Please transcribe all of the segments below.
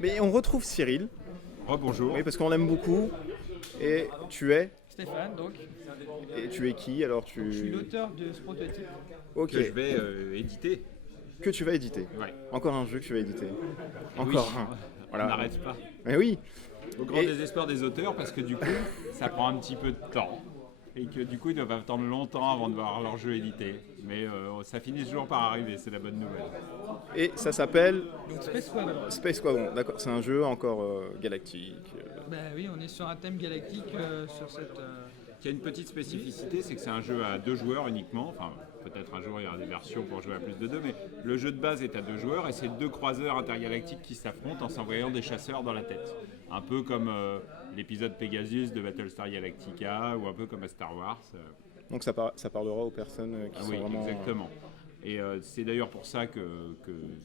Mais on retrouve Cyril, Rebonjour. oui, parce qu'on l'aime beaucoup. Et tu es Stéphane, donc, Et tu es qui alors je suis l'auteur de ce prototype. Ok. Que je vais éditer. Que tu vas éditer. Ouais. Encore un jeu que tu vas éditer. Oui. Encore un. On Voilà. n'arrête pas. Mais oui. Au grand désespoir des auteurs, parce que du coup, ça prend un petit peu de temps. Et que du coup, ils doivent attendre longtemps avant de voir leur jeu édité. Mais ça finit toujours par arriver, c'est la bonne nouvelle. Et ça s'appelle Donc Space Squadron. Space Squadron. D'accord. C'est un jeu encore galactique. Ben oui, on est sur un thème galactique sur cette. Il y a une petite spécificité, c'est que c'est un jeu à 2 joueurs uniquement. Enfin, peut-être un jour il y aura des versions pour jouer à plus de 2, mais le jeu de base est à 2 joueurs et c'est 2 croiseurs intergalactiques qui s'affrontent en s'envoyant des chasseurs dans la tête. Un peu comme l'épisode Pegasus de Battlestar Galactica ou un peu comme à Star Wars. Donc ça parlera aux personnes qui sont Oui, vraiment. exactement. Et c'est d'ailleurs pour ça que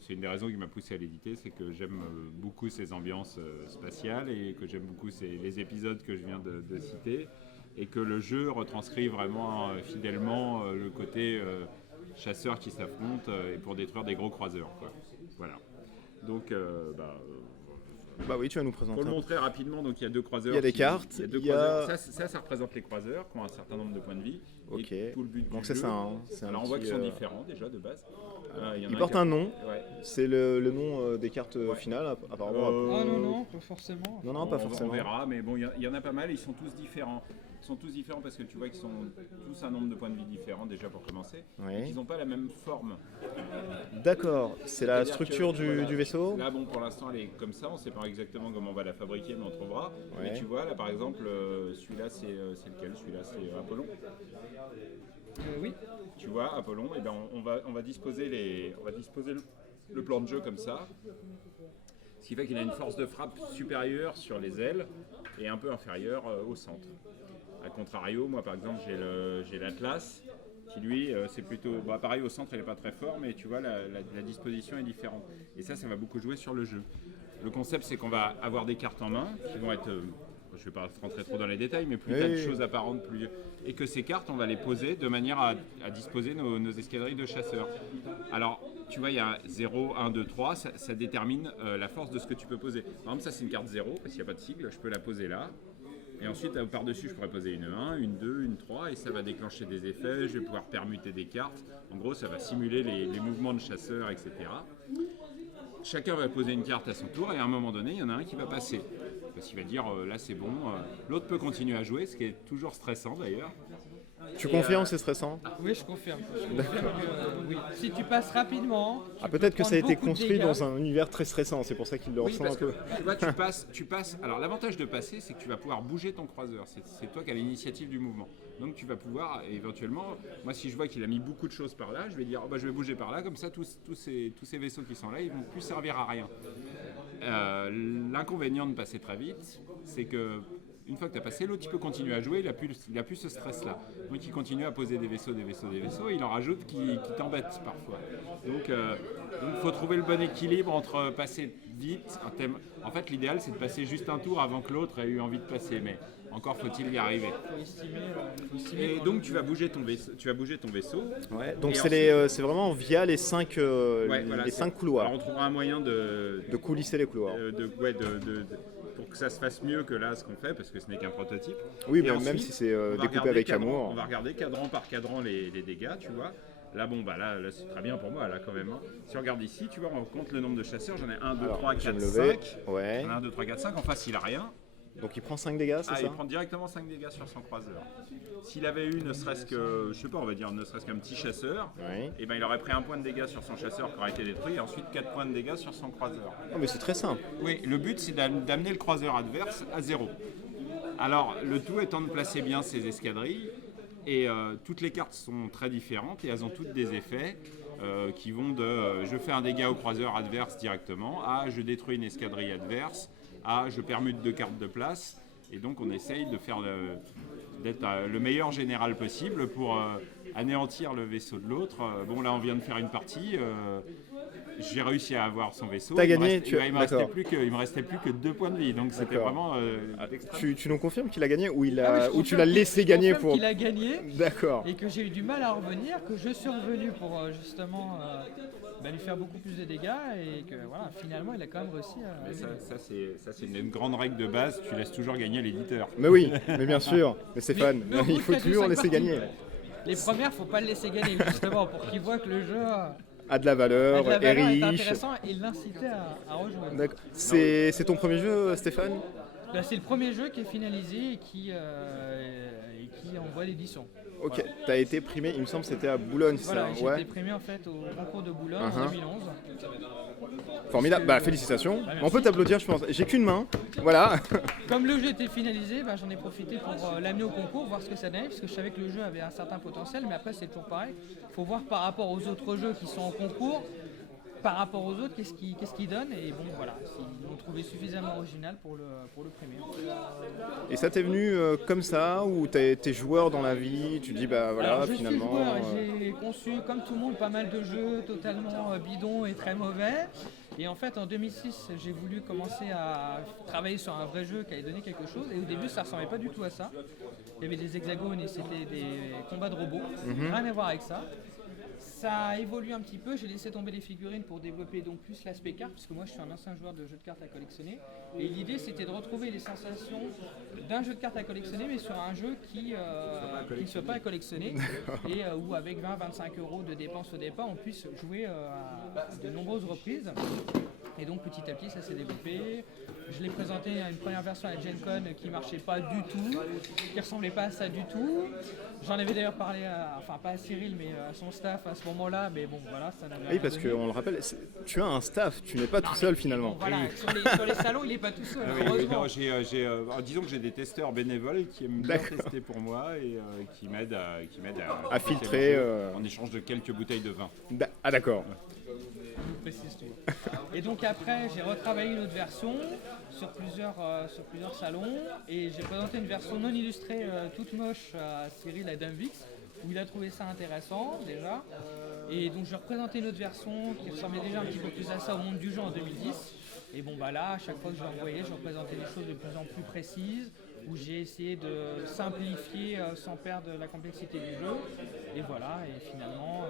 c'est une des raisons qui m'a poussé à l'éditer, c'est que j'aime beaucoup ces ambiances spatiales et que j'aime beaucoup les épisodes que je viens de citer. Et que le jeu retranscrit vraiment fidèlement le côté chasseurs qui s'affrontent et pour détruire des gros croiseurs, quoi. Voilà. Donc, Bah oui, tu vas nous présenter. pour le montrer rapidement, donc il y a 2 croiseurs. Il y a des cartes, Il y a 2 il y a- croiseurs. Ça représente les croiseurs qui ont un certain nombre de points de vie. Ok. Et tout le but Donc du ça, jeu. c'est un Alors on voit petit, qu'ils sont différents déjà de base. Il y en a Il porte qui a- un nom. Ouais. C'est le nom des cartes Ouais. finales, apparemment. Ah non, non, pas forcément. Non, non, pas On forcément. verra, mais bon, il y en a pas mal, ils sont tous différents. Ils sont tous différents parce que tu vois qu'ils sont tous un nombre de points de vie différents déjà pour commencer. Oui. Et qu'ils n'ont pas la même forme. D'accord, c'est la C'est-à-dire structure que, voilà, du vaisseau. Là, bon, pour l'instant, elle est comme ça. On ne sait pas exactement comment on va la fabriquer, mais on trouvera. Ouais. Mais tu vois, là, par exemple, celui-là, c'est lequel? Celui-là, c'est Apollon. Oui. Tu vois, Apollon, et ben, on va disposer le plan de jeu comme ça. Ce qui fait qu'il a une force de frappe supérieure sur les ailes et un peu inférieure au centre. A contrario, moi par exemple, j'ai l'Atlas qui lui, c'est plutôt. Bah, pareil, au centre, il n'est pas très fort, mais tu vois, la disposition est différente. Et ça va beaucoup jouer sur le jeu. Le concept, c'est qu'on va avoir des cartes en main qui vont être. Je ne vais pas rentrer trop dans les détails, mais plus Oui, tas de oui. choses apparentes. Et que ces cartes, on va les poser de manière à disposer nos escadrilles de chasseurs. Alors, tu vois, il y a 0, 1, 2, 3, ça détermine la force de ce que tu peux poser. Par exemple, ça, c'est une carte 0, parce qu'il n'y a pas de sigle, je peux la poser là. Et ensuite, par-dessus, je pourrais poser une 1, une 2, une 3, et ça va déclencher des effets, je vais pouvoir permuter des cartes. En gros, ça va simuler les mouvements de chasseurs, etc. Chacun va poser une carte à son tour, et à un moment donné, il y en a un qui va passer. Parce qu'il va dire, là c'est bon, l'autre peut continuer à jouer, ce qui est toujours stressant d'ailleurs. Tu confirmes, c'est stressant. Oui, je confirme. Oui. Si tu passes rapidement. Ah, peut-être que ça a été construit dans dans un univers très stressant, c'est pour ça qu'il le Oui, ressent parce un que peu. tu vois, tu passes. Alors l'avantage de passer, c'est que tu vas pouvoir bouger ton croiseur. C'est toi qui as l'initiative du mouvement. Donc tu vas pouvoir éventuellement. Moi, si je vois qu'il a mis beaucoup de choses par là, je vais dire, oh, bah, je vais bouger par là. Comme ça, tous ces vaisseaux qui sont là, ils vont plus servir à rien. L'inconvénient de passer très vite, c'est que une fois que tu as passé, l'autre il peut continuer à jouer, il a plus ce stress-là. Donc il continue à poser des vaisseaux, et il en rajoute qui t'embêtent parfois. Donc il faut trouver le bon équilibre entre passer vite, en fait l'idéal c'est de passer juste un tour avant que l'autre ait eu envie de passer, mais encore faut-il y arriver. faut estimer Et donc tu vas bouger ton vaisseau. Ouais, donc Et c'est vraiment via les 5 Ouais, voilà, les 5 couloirs, Alors on trouvera un moyen de coulisser les couloirs. pour que ça se fasse mieux que là ce qu'on fait, parce que ce n'est qu'un prototype. Oui, Et même ensuite, si c'est on va découpé regarder avec cadran- amour. On va regarder cadran par cadran les dégâts, tu vois. Là, bon, bah là c'est très bien pour moi, là, quand même. Hein. Si on regarde ici, tu vois, on compte le nombre de chasseurs. J'en ai 1, 2, Alors, 3, je vais 4, me lever. 5. Ouais. J'en ai 1, 2, 3, 4, 5. En face, il a rien. Donc il prend 5 dégâts, c'est Ah, ça il prend directement 5 dégâts sur son croiseur. S'il avait eu ne serait-ce que, je sais pas, on va dire ne serait-ce qu'un petit chasseur, Oui. et ben il aurait pris 1 point de dégâts sur son chasseur qui aurait été détruit, et ensuite 4 points de dégâts sur son croiseur. Oh, mais c'est très simple. Oui, le but c'est d'amener le croiseur adverse à 0. Alors, le tout étant de placer bien ses escadrilles, et toutes les cartes sont très différentes, et elles ont toutes des effets qui vont de je fais un dégât au croiseur adverse directement, à je détruis une escadrille adverse, à je permute 2 cartes de place, et donc on essaye de faire d'être le meilleur général possible pour anéantir le vaisseau de l'autre. Bon, là on vient de faire une partie. j'ai réussi à avoir son vaisseau. T'as Il me gagné, restait- tu- il me restait d'accord. plus que 2 points de vie, donc c'était D'accord. vraiment Ah, extrême. tu nous confirmes qu'il a gagné ou, Ah, mais je ou tu confirme l'as qu'il- laissé je gagner confirme pour... qu'il a gagné D'accord. et que j'ai eu du mal à revenir, que je suis revenu pour justement lui faire beaucoup plus de dégâts et que voilà, finalement il a quand même réussi à Mais gagner. ça, c'est une grande règle de base, tu laisses toujours gagner l'éditeur. Mais oui, mais bien sûr. Mais Stéphane, Mais au bout il de faut 4 ou toujours 5 laisser parties, gagner. Les premières, faut pas le laisser gagner justement pour qu'il voit que le jeu A de la a valeur, de la est valeur, est riche. intéressant et l'inciter à rejouer. D'accord. C'est ton premier jeu, Stéphane? Là, c'est le premier jeu qui est finalisé et qui envoie l'édition. Ok, t'as été primé, il me semble que c'était à Boulogne, Voilà, ça, j'ai ouais. été primé en fait au concours de Boulogne Uh-huh. en 2011. Formidable, bah félicitations. Bah, On peut merci. t'applaudir, je pense. J'ai qu'une main, voilà. Comme le jeu était finalisé, j'en ai profité pour l'amener au concours, voir ce que ça donnait, parce que je savais que le jeu avait un certain potentiel, mais après c'est toujours pareil. Il faut voir par rapport aux autres jeux qui sont en concours, par rapport aux autres, qu'est-ce qu'ils donnent, et bon voilà, ils l'ont trouvé suffisamment original pour le primer. Et ça t'est venu comme ça, ou t'es joueur dans la vie, tu dis bah voilà, Alors, je finalement... suis joueur et j'ai conçu, comme tout le monde, pas mal de jeux totalement bidons et très mauvais. Et en fait, en 2006, j'ai voulu commencer à travailler sur un vrai jeu qui allait donner quelque chose. Et au début, ça ressemblait pas du tout à ça. Il y avait des hexagones et c'était des combats de robots. Rien à voir avec ça. Ça a évolué un petit peu, j'ai laissé tomber les figurines pour développer donc plus l'aspect carte, parce que moi je suis un ancien joueur de jeux de cartes à collectionner. Et l'idée c'était de retrouver les sensations d'un jeu de cartes à collectionner, mais sur un jeu qui ne soit pas à collectionner, et où avec 20-25 euros de dépenses au départ, on puisse jouer à de nombreuses reprises. Et donc petit à petit ça s'est développé. Je l'ai présenté à une première version à Gen Con qui marchait pas du tout, qui ressemblait pas à ça du tout. J'en avais d'ailleurs parlé, enfin pas à Cyril mais à son staff à ce moment-là, mais bon voilà, ça n'avait Oui, rien parce donné. qu'on le rappelle, tu as un staff, tu n'es pas tout seul finalement. Bon, voilà, sur les salons il est pas tout seul, Ah oui, heureusement. non, disons que j'ai des testeurs bénévoles qui aiment bien tester pour moi et qui m'aident à filtrer, mon jeu en échange de quelques bouteilles de vin. Ah d'accord. Je précise tout. Et donc après, j'ai retravaillé une autre version sur plusieurs salons et j'ai présenté une version non illustrée toute moche à Cyril à Dumvix où il a trouvé ça intéressant déjà. Et donc j'ai représenté une autre version qui ressemblait déjà un petit peu plus à ça au monde du jeu en 2010. Et bon bah là, à chaque fois que je l'envoyais, je représentais des choses de plus en plus précises où j'ai essayé de simplifier sans perdre la complexité du jeu. Et voilà, et finalement...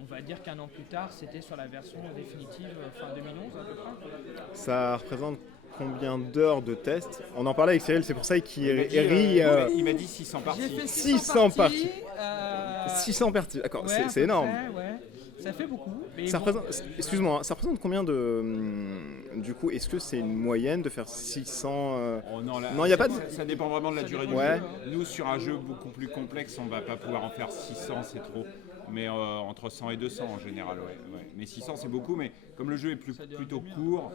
on va dire qu'un an plus tard, c'était sur la version définitive fin 2011 à peu près. Ça représente combien d'heures de test? On en parlait avec Cyril, c'est pour ça qu'il Il m'a dit, rit. il m'a dit 600 J'ai parties. fait 600 parties. 600 parties, d'accord, ouais, à c'est peu énorme. près, ouais. Ça fait beaucoup. Mais Ça bon, représente, excuse-moi, hein, ça représente combien de... Du coup, est-ce que c'est une moyenne de faire 600... Oh non, là, Non, y a pas de- ça dépend vraiment de la Ça durée du dépend Ouais. jeu. Nous, sur un jeu beaucoup plus complexe, on va pas pouvoir en faire 600, c'est trop. Mais entre 100 et 200 en général, ouais. Mais 600, c'est beaucoup, mais comme le jeu est plutôt court,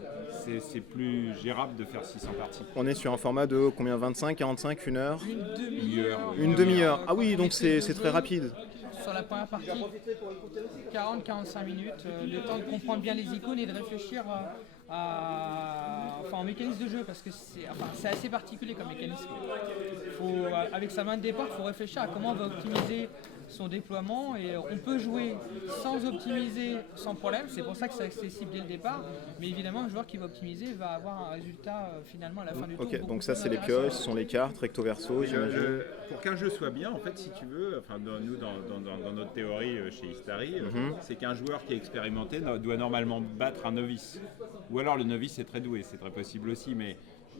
c'est plus gérable de faire 600 parties. On est sur un format de combien? 25, 45, 1 heure? une demi-heure. Une demi-heure. Ah oui, Quand on donc essaie c'est de très jouer, rapide. Sur la première partie, 40-45 minutes, le temps de comprendre bien les icônes et de réfléchir au mécanisme de jeu, parce que c'est assez particulier comme mécanisme. Avec sa main de départ, il faut réfléchir à comment on va optimiser son déploiement, et on peut jouer sans optimiser sans problème, c'est pour ça que c'est accessible dès le départ, mais évidemment un joueur qui va optimiser va avoir un résultat finalement à la fin du tour. Ok, beaucoup donc ça plus c'est les intéressant. pioches, ce sont les cartes, recto verso, j'imagine. Pour qu'un jeu soit bien, en fait, si tu veux, enfin, nous, dans notre théorie chez Istari, c'est qu'un joueur qui est expérimenté doit normalement battre un novice. Ou alors le novice est très doué, c'est très possible aussi, mais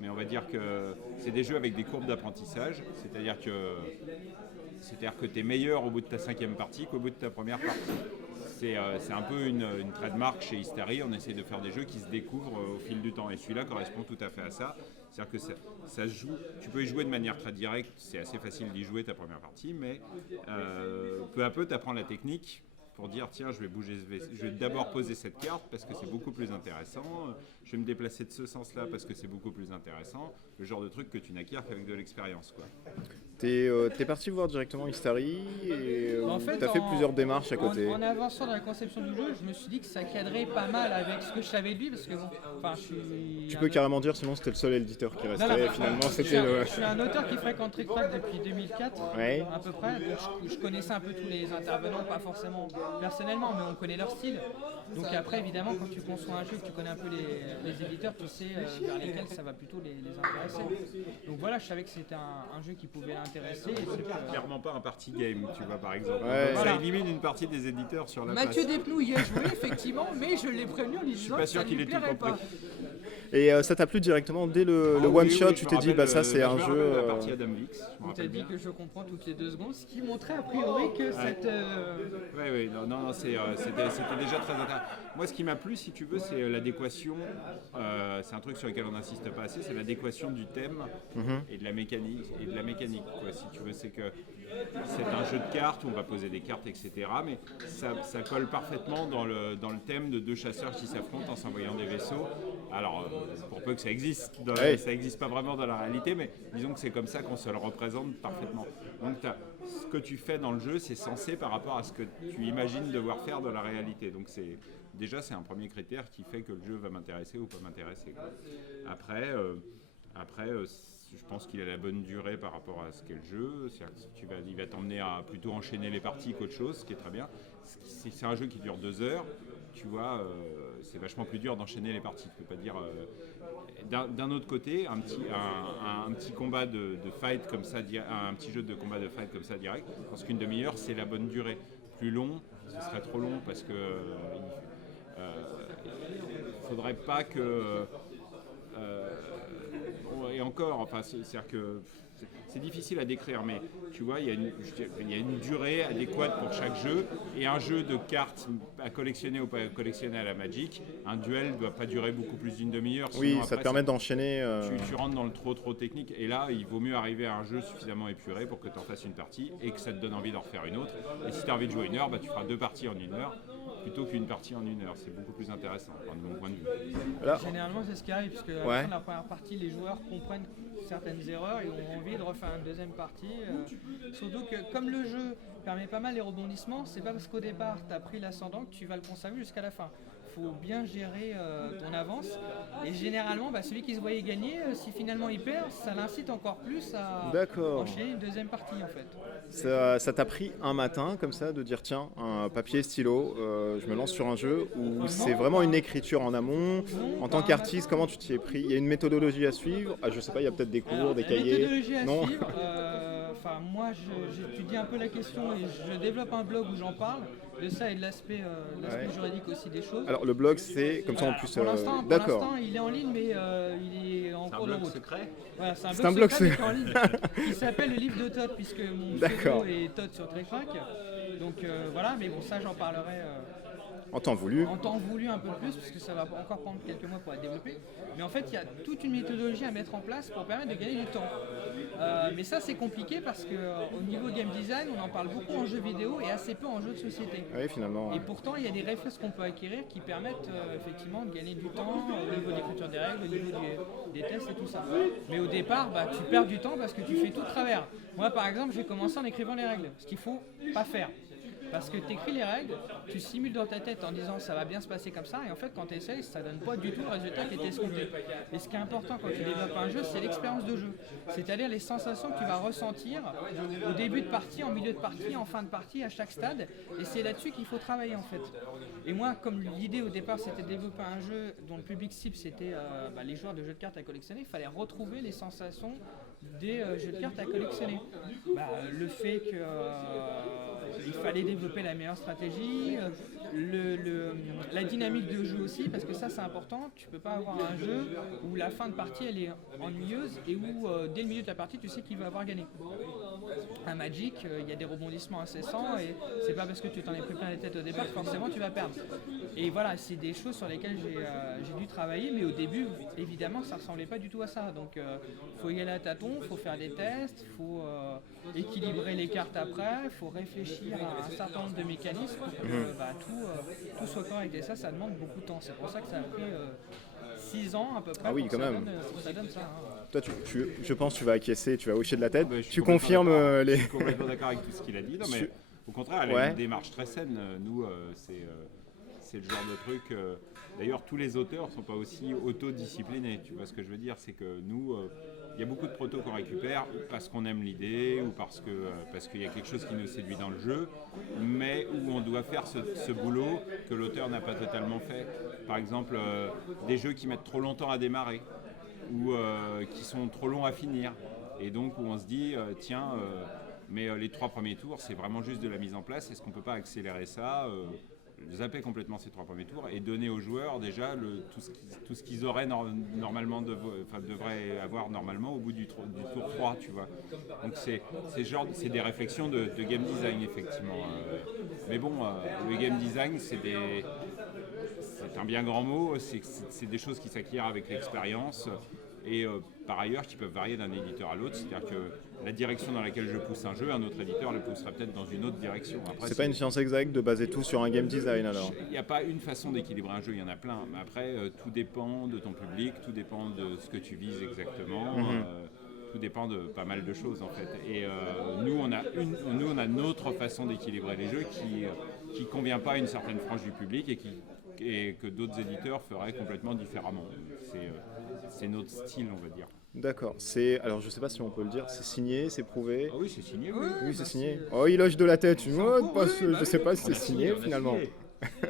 on va dire que c'est des jeux avec des courbes d'apprentissage, c'est-à-dire que tu es meilleur au bout de ta 5e partie qu'au bout de ta première partie. C'est un peu une trademark chez Istari, on essaie de faire des jeux qui se découvrent au fil du temps, et celui-là correspond tout à fait à ça. C'est-à-dire que ça se joue, tu peux y jouer de manière très directe, c'est assez facile d'y jouer ta première partie, mais peu à peu tu apprends la technique pour dire tiens je vais d'abord poser cette carte parce que c'est beaucoup plus intéressant, je vais me déplacer de ce sens-là parce que c'est beaucoup plus intéressant, le genre de truc que tu n'acquiers qu'avec de l'expérience, quoi. T'es parti voir directement Istari et En fait, t'as fait plusieurs démarches à côté. En avançant dans la conception du jeu, je me suis dit que ça cadrait pas mal avec ce que je savais de lui, parce que bon, je suis... Tu peux carrément dire, sinon c'était le seul éditeur qui restait. Non, Et finalement, je c'était le. suis un auteur qui fréquente Trick Track depuis 2004, Ouais. à peu près. Donc je connaissais un peu tous les intervenants, pas forcément personnellement, mais on connaît leur style. Donc après, évidemment, quand tu conçois un jeu, que tu connais un peu les éditeurs, tu sais vers lesquels ça va plutôt les intéresser. Donc voilà, je savais que c'était un jeu qui pouvait l'intéresser. Et donc, Clairement pas un party game, tu vois, par exemple. Ouais. Ça Voilà. élimine une partie des éditeurs sur la Mathieu place. Despnous y a joué, effectivement, mais je l'ai prévenu en lui Je suis disant pas que ça sûr qu'il lui ait tout plairait compris. pas. Et ça t'a plu directement dès le Ah one oui, shot, oui, tu je me t'es dit, rappelle, bah ça c'est je un me jeu. rappelle la partie Adam Vix, je me On t'a rappelle dit bien. que je comprends toutes les 2 secondes, ce qui montrait a priori que cette... Oui, non, c'était déjà très intéressant. Moi, ce qui m'a plu, si tu veux, c'est l'adéquation. C'est un truc sur lequel on n'insiste pas assez, c'est l'adéquation du thème et de la mécanique. Quoi. Si tu veux, c'est que c'est un jeu de cartes où on va poser des cartes, etc. Mais ça colle parfaitement dans le thème de 2 chasseurs qui s'affrontent en s'envoyant des vaisseaux. Alors, pour peu que ça existe, ça n'existe pas vraiment dans la réalité, mais disons que c'est comme ça qu'on se le représente parfaitement. Donc, ce que tu fais dans le jeu, c'est censé par rapport à ce que tu imagines devoir faire dans la réalité. Donc, c'est un premier critère qui fait que le jeu va m'intéresser ou pas m'intéresser. Quoi. Après, je pense qu'il a la bonne durée par rapport à ce qu'est le jeu. C'est-à-dire qu'il va t'emmener à plutôt enchaîner les parties qu'autre chose, ce qui est très bien. C'est un jeu qui dure 2 heures. Tu vois, c'est vachement plus dur d'enchaîner les parties. Tu peux pas dire. D'un autre côté, un petit combat de fight comme ça, un petit jeu de combat de fight comme ça direct, je pense qu'une demi-heure c'est la bonne durée. Plus long, ce serait trop long parce que faudrait pas que. Et encore, enfin, c'est-à-dire que c'est difficile à décrire, mais tu vois, il y a une durée adéquate pour chaque jeu. Et un jeu de cartes à collectionner ou pas à collectionner à la Magic, un duel ne doit pas durer beaucoup plus d'une demi-heure. Oui, sinon ça après, te permet d'enchaîner. tu rentres dans le trop technique. Et là, il vaut mieux arriver à un jeu suffisamment épuré pour que tu en fasses une partie et que ça te donne envie d'en refaire une autre. Et si tu as envie de jouer 1 heure, bah, tu feras 2 parties en 1 heure plutôt qu'une partie en 1 heure. C'est beaucoup plus intéressant, de mon point de vue. Là, Généralement, c'est ce qui arrive, puisque à la fin de la première partie, les joueurs comprennent certaines erreurs et ont envie de refaire une deuxième partie. Surtout que, comme le jeu permet pas mal les rebondissements, c'est pas parce qu'au départ, tu as pris l'ascendant que tu vas le conserver jusqu'à la fin. Il faut bien gérer ton avance. Et généralement, celui qui se voyait gagner, si finalement il perd, ça l'incite encore plus à enchaîner une deuxième partie, en fait. Ça t'a pris un matin comme ça de dire tiens, un papier, stylo, je me lance sur un jeu où c'est vraiment une écriture en amont. En tant qu'artiste, comment tu t'y es pris? Il y a une méthodologie à suivre? Je sais pas, il y a peut-être des cours, des cahiers. Méthodologie à Non. suivre. Moi, j'étudie un peu la question et je développe un blog où j'en parle de ça et de l'aspect juridique aussi des choses. Alors le blog, c'est comme ça en plus. Pour l'instant, il est en ligne, mais il est en cours de route. Secret. Voilà, c'est un un blog secret secret. en ligne. Il s'appelle le livre de Todd, puisque mon pseudo est Todd sur Trick-Track. Donc voilà, mais bon, ça j'en parlerai en temps voulu. en temps voulu un peu plus, parce que ça va encore prendre quelques mois pour être développé. Mais en fait, il y a toute une méthodologie à mettre en place pour permettre de gagner du temps. Mais ça, c'est compliqué parce qu'au niveau game design, on en parle beaucoup en jeu vidéo et assez peu en jeu de société. Oui, finalement. Et pourtant, il y a des réflexes qu'on peut acquérir qui permettent effectivement de gagner du temps au niveau de l'écriture des règles, au niveau des tests et tout ça. Mais au départ, tu perds du temps parce que tu fais tout de travers. Moi, par exemple, j'ai commencé en écrivant les règles, ce qu'il faut pas faire. Parce que tu écris les règles, tu simules dans ta tête en disant ça va bien se passer comme ça, et en fait quand tu essayes, ça donne pas du tout le résultat qui était escompté. Et ce qui est important quand tu développes un jeu, c'est l'expérience de jeu. C'est-à-dire les sensations que tu vas ressentir au début de partie, en milieu de partie, en fin de partie, à chaque stade. Et c'est là-dessus qu'il faut travailler en fait. Et moi, comme l'idée au départ c'était de développer un jeu dont le public cible c'était les joueurs de jeux de cartes à collectionner, il fallait retrouver les sensations des jeux de cartes à collectionner. Le fait que il fallait développer la meilleure stratégie, la dynamique de jeu aussi, parce que ça c'est important. Tu peux pas avoir un jeu où la fin de partie elle est ennuyeuse et où dès le milieu de la partie tu sais qui va avoir gagné. Un Magic, il y a des rebondissements incessants et c'est pas parce que tu t'en es pris plein les têtes au départ que forcément tu vas perdre. Et voilà, c'est des choses sur lesquelles j'ai dû travailler, mais au début évidemment ça ressemblait pas du tout à ça. Donc faut y aller à tâtons, faut faire des tests, faut équilibrer les cartes après, faut réfléchir à un certain nombre de mécanismes pour que tout soit correct. Et ça demande beaucoup de temps. C'est pour ça que ça a pris 6 ans à peu près. Ah oui, pour quand que ça même. donne- ça donne ça. Hein. Toi, je pense que tu vas acquiescer, tu vas hocher de la tête. Ouais, je suis Tu complètement confirmes d'accord. les... Je suis complètement d'accord avec tout ce qu'il a dit. Non, mais au contraire, elle a Ouais. une démarche très saine. Nous, c'est le genre de truc. D'ailleurs, tous les auteurs ne sont pas aussi autodisciplinés. Tu vois ce que je veux dire? C'est que nous, il y a beaucoup de protos qu'on récupère parce qu'on aime l'idée ou parce qu'il y a quelque chose qui nous séduit dans le jeu, mais où on doit faire ce boulot que l'auteur n'a pas totalement fait. Par exemple, des jeux qui mettent trop longtemps à démarrer ou qui sont trop longs à finir. Et donc, où on se dit, mais les 3 premiers tours, c'est vraiment juste de la mise en place. Est-ce qu'on ne peut pas accélérer ça, zapper complètement ces 3 premiers tours et donner aux joueurs déjà tout ce qu'ils auraient normalement devraient avoir normalement au bout du tour 3, tu vois. Donc c'est des réflexions de game design, effectivement. Mais bon, le game design, c'est un bien grand mot, c'est des choses qui s'acquièrent avec l'expérience. Et par ailleurs qui peuvent varier d'un éditeur à l'autre, c'est-à-dire que la direction dans laquelle je pousse un jeu, un autre éditeur le poussera peut-être dans une autre direction. Après, C'est pas une science exacte de baser tout sur un game design alors. il n'y a pas une façon d'équilibrer un jeu, il y en a plein. Mais après, tout dépend de ton public, tout dépend de ce que tu vises exactement. Tout dépend de pas mal de choses en fait. Et nous, on a notre façon d'équilibrer les jeux qui ne convient pas à une certaine frange du public et que d'autres éditeurs feraient complètement différemment. C'est notre style, on va dire. D'accord. Alors je sais pas si on peut le dire, c'est signé, c'est prouvé. Ah oui, c'est signé, oui. Oui, c'est signé. Oh, il hoche de la tête. Je sais pas si On a c'est signé on a finalement. signé.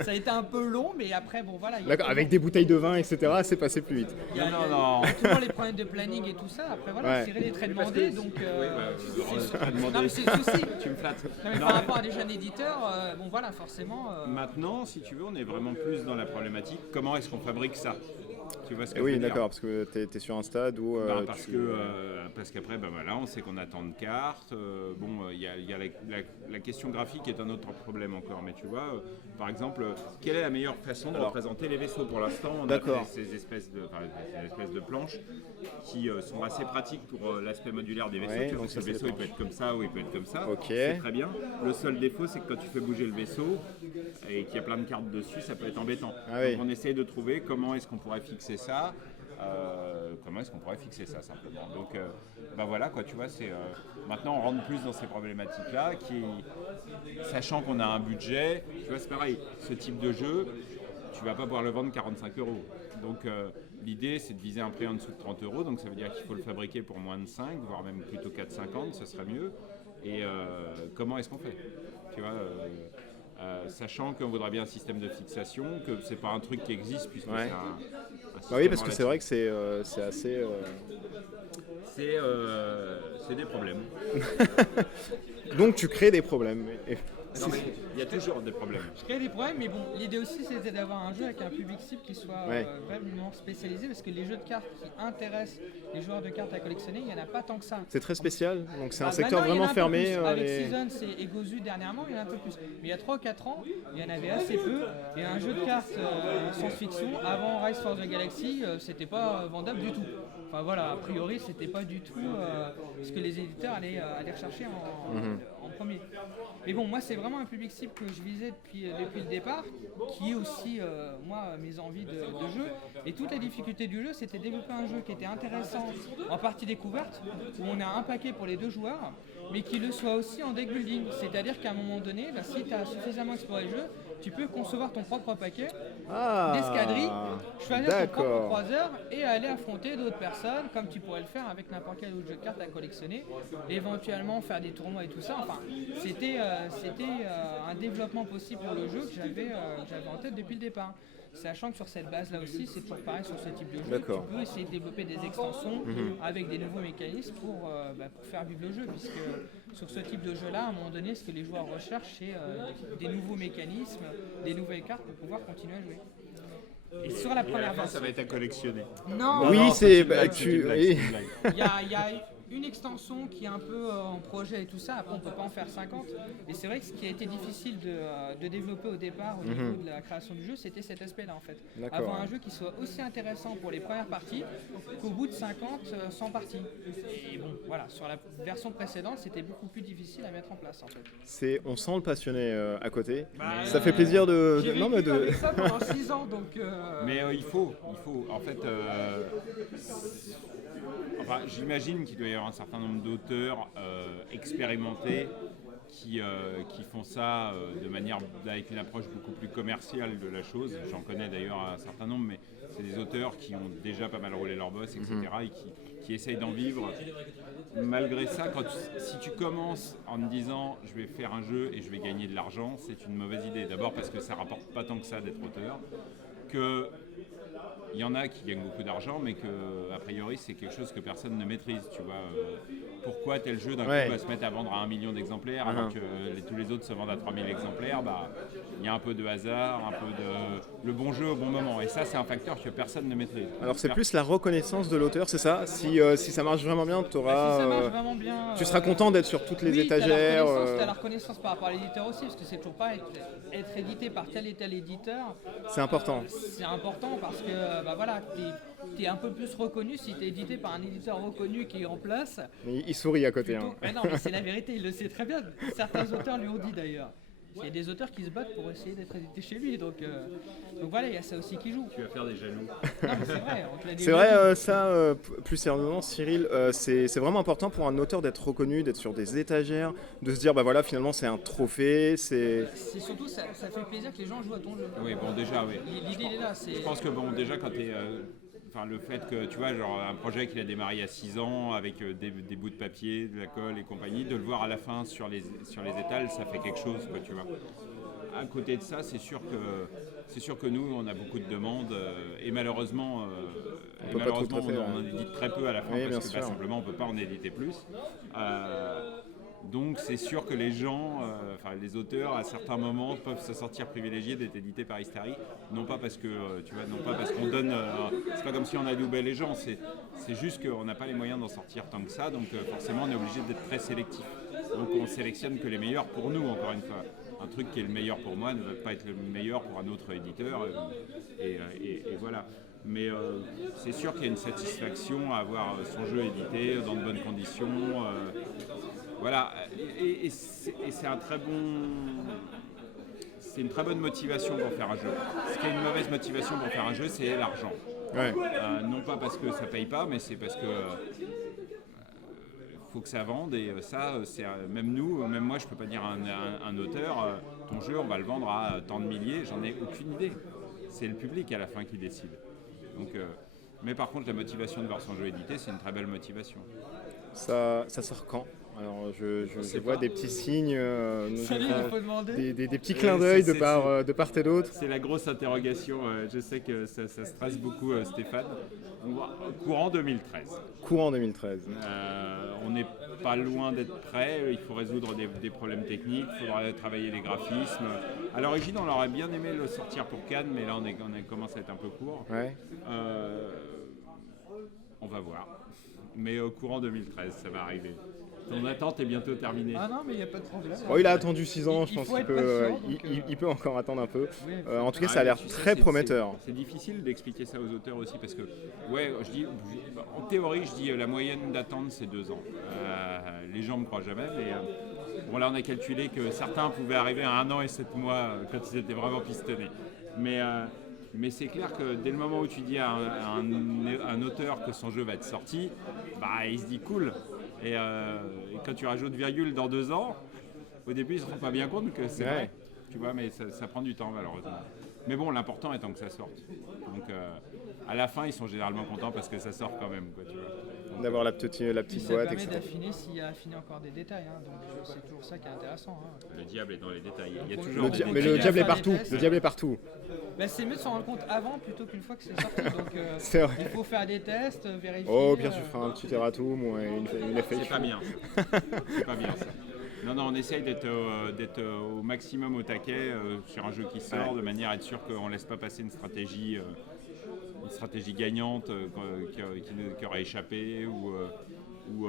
Ça a été un peu long, mais après, bon voilà. il y a D'accord, avec des bouteilles de vin, etc., c'est passé plus vite. Il y a, Non. toujours les problèmes de planning et tout ça. Après, voilà, Ouais. Cyril est très demandé, donc. demandé. Non, mais c'est le souci. Tu me flattes. Non, mais Non, par rapport à des jeunes éditeurs, bon voilà, forcément. Maintenant, si tu veux, on est vraiment plus dans la problématique. Comment est-ce qu'on fabrique ça? Tu vois ce que Et je oui, veux dire? d'accord, parce que tu es sur un stade où. Parce qu'après, voilà, on sait qu'on a tant de cartes. Il y a la question graphique est un autre problème encore. Mais tu vois, par exemple, quelle est la meilleure façon de représenter les vaisseaux? Pour l'instant, on a D'accord. fait ces espèces de planches qui sont assez pratiques pour l'aspect modulaire des vaisseaux. Ouais, Tu vois, donc parce ça, que c'est le vaisseau, les il peut être comme ça ou il peut être comme ça. Ok. C'est très bien. Le seul défaut, c'est que quand tu fais bouger le vaisseau et qu'il y a plein de cartes dessus, ça peut être embêtant. Ah oui. Donc on essaye de trouver comment est-ce qu'on pourrait fixer ça. Simplement. Donc voilà quoi, tu vois, maintenant on rentre plus dans ces problématiques là sachant qu'on a un budget, tu vois, c'est pareil, ce type de jeu tu vas pas pouvoir le vendre 45 €. Donc l'idée c'est de viser un prix en dessous de 30 €, donc ça veut dire qu'il faut le fabriquer pour moins de 5, voire même plutôt 4,50, ce serait mieux. Et comment est-ce qu'on fait, tu vois, sachant qu'on voudrait bien un système de fixation, que c'est pas un truc qui existe puisque Ouais. c'est un Bah oui, parce que système c'est vrai que c'est assez. c'est des problèmes. Donc tu crées des problèmes. Non, mais il y a toujours des problèmes. Je crée des problèmes, mais bon, l'idée aussi c'était d'avoir un jeu avec un public cible qui soit Ouais. vraiment spécialisé, parce que les jeux de cartes qui intéressent les joueurs de cartes à collectionner, il n'y en a pas tant que ça. C'est très spécial, donc c'est un Ah, secteur maintenant, il y en a vraiment un peu fermé. plus. Avec Season, c'est Egozu dernièrement, il y en a un peu plus. Mais il y a 3 ou 4 ans, il y en avait assez peu. Et un jeu de cartes science-fiction, avant Rise for the Galaxy, c'était pas vendable du tout. Enfin voilà, a priori, c'était pas du tout ce que les éditeurs allaient rechercher en premier. Mais bon, moi, c'est vraiment un public cible que je visais depuis le départ, qui est aussi, moi, mes envies de jeu. Et toute la difficulté du jeu, c'était développer un jeu qui était intéressant en partie découverte, où on a un paquet pour les 2 joueurs, mais qui le soit aussi en deck building. C'est-à-dire qu'à un moment donné, si tu as suffisamment exploré le jeu, tu peux concevoir ton propre paquet d'escadrilles, choisir ton propre d'accord. croiseur et aller affronter d'autres personnes, comme tu pourrais le faire avec n'importe quel autre jeu de cartes à collectionner, éventuellement faire des tournois et tout ça. Enfin, c'était un développement possible pour le jeu que j'avais en tête depuis le départ. Sachant que sur cette base-là aussi, c'est toujours pareil sur ce type de jeu. D'accord. Tu peux essayer de développer des extensions avec des nouveaux mécanismes pour faire vivre le jeu, puisque sur ce type de jeu-là, à un moment donné, ce que les joueurs recherchent, c'est des nouveaux mécanismes, des nouvelles cartes pour pouvoir continuer à jouer. Et sur la Et à la première fin, version, ça va être à collectionner. non, Oui, Non, c'est. une blague, bah, c'est une blague, c'est une blague. il y a une extension qui est un peu en projet et tout ça, après on peut pas en faire 50. Et c'est vrai que ce qui a été difficile de développer au départ au niveau de la création du jeu, c'était cet aspect-là en fait. D'accord. Avoir un jeu qui soit aussi intéressant pour les premières parties qu'au bout de 50 100 parties. Et bon, voilà, sur la version précédente, c'était beaucoup plus difficile à mettre en place en fait. On sent le passionné à côté. Bah, Ça fait plaisir de... J'ai non, vécu mais avec ça pendant 6 ans, donc... Mais il faut. En fait, enfin, j'imagine qu'il doit y avoir un certain nombre d'auteurs expérimentés qui font ça de manière avec une approche beaucoup plus commerciale de la chose. J'en connais d'ailleurs un certain nombre, mais c'est des auteurs qui ont déjà pas mal roulé leur boss, etc. et qui essayent d'en vivre. Malgré ça, si tu commences en te disant je vais faire un jeu et je vais gagner de l'argent, c'est une mauvaise idée. D'abord parce que ça rapporte pas tant que ça d'être auteur, que il y en a qui gagnent beaucoup d'argent, mais que a priori c'est quelque chose que personne ne maîtrise. Tu vois, pourquoi tel jeu d'un coup va se mettre à vendre à 1 million d'exemplaires alors que tous les autres se vendent à 3000 exemplaires? Bah, il y a un peu de hasard, un peu de le bon jeu au bon moment. Et ça, c'est un facteur que personne ne maîtrise. Alors c'est plus la reconnaissance de l'auteur, c'est ça? Si ça marche vraiment bien, Si ça marche vraiment bien, tu seras content d'être sur toutes les oui, étagères. T'as la reconnaissance par rapport à l'éditeur aussi, parce que c'est toujours pas être édité par tel et tel éditeur. C'est important. C'est important parce que bah voilà, t'es un peu plus reconnu si t'es édité par un éditeur reconnu qui est en place. Mais il sourit à côté. Plutôt... Mais non, mais c'est la vérité, il le sait très bien. Certains auteurs lui ont dit d'ailleurs. Il y a des auteurs qui se battent pour essayer d'être édités chez lui, donc voilà, il y a ça aussi qui joue. Tu vas faire des jaloux. Non, mais c'est vrai, on te l'a dit. C'est vrai, ça, plus sérieusement, Cyril, c'est vraiment important pour un auteur d'être reconnu, d'être sur des étagères, de se dire, bah voilà, finalement, c'est un trophée, c'est surtout, ça fait plaisir que les gens jouent à ton jeu. Oui, bon, déjà, oui. L'idée, elle est là. Je pense que, bon, déjà, quand tu es. Enfin, le fait que, tu vois, genre un projet qu'il a démarré il y a 6 ans avec des bouts de papier, de la colle et compagnie, de le voir à la fin sur les étals, ça fait quelque chose, quoi, tu vois. À côté de ça, c'est sûr que nous, on a beaucoup de demandes et malheureusement, on en édite très peu à la fin parce que simplement, on ne peut pas en éditer plus. Donc c'est sûr que les gens, les auteurs, à certains moments, peuvent se sentir privilégiés d'être édités par Hystary. Non pas parce que, non pas parce qu'on donne. C'est pas comme si on adoubait les gens. C'est juste qu'on n'a pas les moyens d'en sortir tant que ça. Donc forcément, on est obligé d'être très sélectif. Donc on sélectionne que les meilleurs pour nous, encore une fois. Un truc qui est le meilleur pour moi ne va pas être le meilleur pour un autre éditeur. Et voilà. Mais c'est sûr qu'il y a une satisfaction à avoir son jeu édité dans de bonnes conditions. Voilà, et c'est un très bon. C'est une très bonne motivation pour faire un jeu. Ce qui est une mauvaise motivation pour faire un jeu, c'est l'argent. Ouais. Non pas parce que ça paye pas, mais c'est parce que faut que ça vende. Et ça, c'est même nous, même moi, je peux pas dire à un auteur, ton jeu, on va le vendre à tant de milliers. J'en ai aucune idée. C'est le public à la fin qui décide. Donc, mais par contre, la motivation de voir son jeu édité, c'est une très belle motivation. Ça sort quand? Alors je vois des petits signes, des petits clins d'œil de part et d'autre. C'est la grosse interrogation, je sais que ça stresse beaucoup Stéphane. Courant 2013. Courant 2013. On n'est pas loin d'être prêt, il faut résoudre des problèmes techniques, il faudra travailler les graphismes. À l'origine, on aurait bien aimé le sortir pour Cannes, mais là on commence à être un peu court. Ouais. On va voir. Mais au courant 2013, ça va arriver. Ton attente est bientôt terminée. Ah non, mais il n'y a pas de problème. Oh, il a attendu 6 ans, je pense qu'il peut encore attendre un peu. Oui, en tout cas, ça a l'air très prometteur. C'est difficile d'expliquer ça aux auteurs aussi parce que, en théorie, je dis la moyenne d'attente, c'est 2 ans. Les gens ne me croient jamais, mais bon, là, on a calculé que certains pouvaient arriver à 1 an et 7 mois quand ils étaient vraiment pistonnés. Mais c'est clair que dès le moment où tu dis à un auteur que son jeu va être sorti, bah, il se dit cool. Et quand tu rajoutes virgule dans 2 ans, au début ils ne se rendent pas bien compte que c'est vrai. Tu vois, mais ça prend du temps malheureusement. Mais bon, l'important étant que ça sorte. Donc à la fin, ils sont généralement contents parce que ça sort quand même, quoi, tu vois. D'avoir la petite boîte, etc. Ça permet d'affiner s'il y a affiné encore des détails. Hein. Donc c'est toujours ça qui est intéressant. Hein. Le diable est dans les détails. Il y a toujours mais le diable est partout. Le diable est partout. Ben, c'est mieux de s'en rendre compte avant plutôt qu'une fois que c'est sorti. Donc c'est vrai. il faut faire des tests, vérifier. Oh, bien sûr, faire un petit erratum ou une FAQ. C'est pas bien. C'est pas bien ça. Non, on essaye d'être au maximum au taquet sur un jeu qui sort, de manière à être sûr qu'on ne laisse pas passer une stratégie gagnante qui aurait échappé. où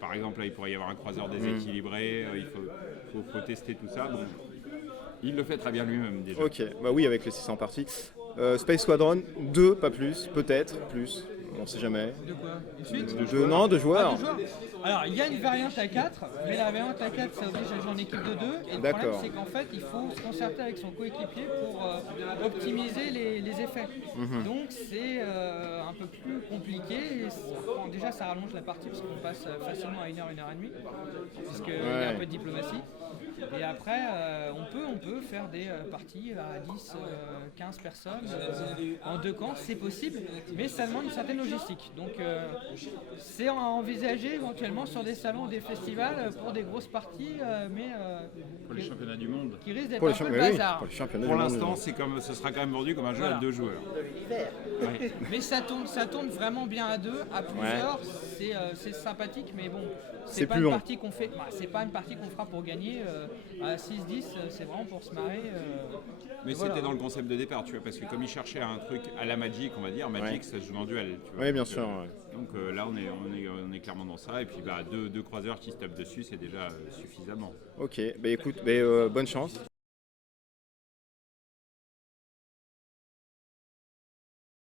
par exemple là il pourrait y avoir un croiseur déséquilibré, il faut tester tout ça. Bon, il le fait très bien lui-même déjà. Ok, bah oui, avec les 600 parties. Space Squadron, 2, pas plus, peut-être plus, on sait jamais. De quoi? Une suite? Non, de Ah, joueurs. de joueurs. Alors, il y a une variante à 4, mais la variante à 4, ça oblige à jouer en équipe de 2. Et le problème, D'accord. c'est qu'en fait, il faut se concerter avec son coéquipier pour optimiser les effets. Donc, c'est un peu plus compliqué. Et déjà, ça rallonge la partie parce qu'on passe facilement à 1 heure, 1 heure et demie, parce qu'il y a un peu de diplomatie. Et après, on peut faire des parties à 10, 15 personnes en 2 camps, c'est possible, mais ça demande une certaine logistique. Donc, c'est à envisager éventuellement sur des salons ou des festivals pour des grosses parties, mais Pour les championnats du monde. qui risquent d'être Pour un les, peu le oui, bazar. pour les championnats Pour du monde. l'instant, ce sera quand même vendu comme un jeu Voilà. à 2 joueurs. Ouais. Mais ça tourne vraiment bien à 2, à plusieurs, c'est sympathique, mais bon, C'est c'est pas plus une long. partie qu'on fait, c'est pas une partie qu'on fera pour gagner à 6-10, c'est vraiment pour se marrer. Mais voilà. c'était dans le concept de départ, tu vois, parce que comme ils cherchaient un truc à la Magic, on va dire, Magic ça se joue en duel. Tu vois. Oui, bien Donc, sûr. Ouais. Donc là, on est clairement dans ça, et puis deux croiseurs qui se tapent dessus, c'est déjà suffisamment. Ok, bah écoute, bonne chance.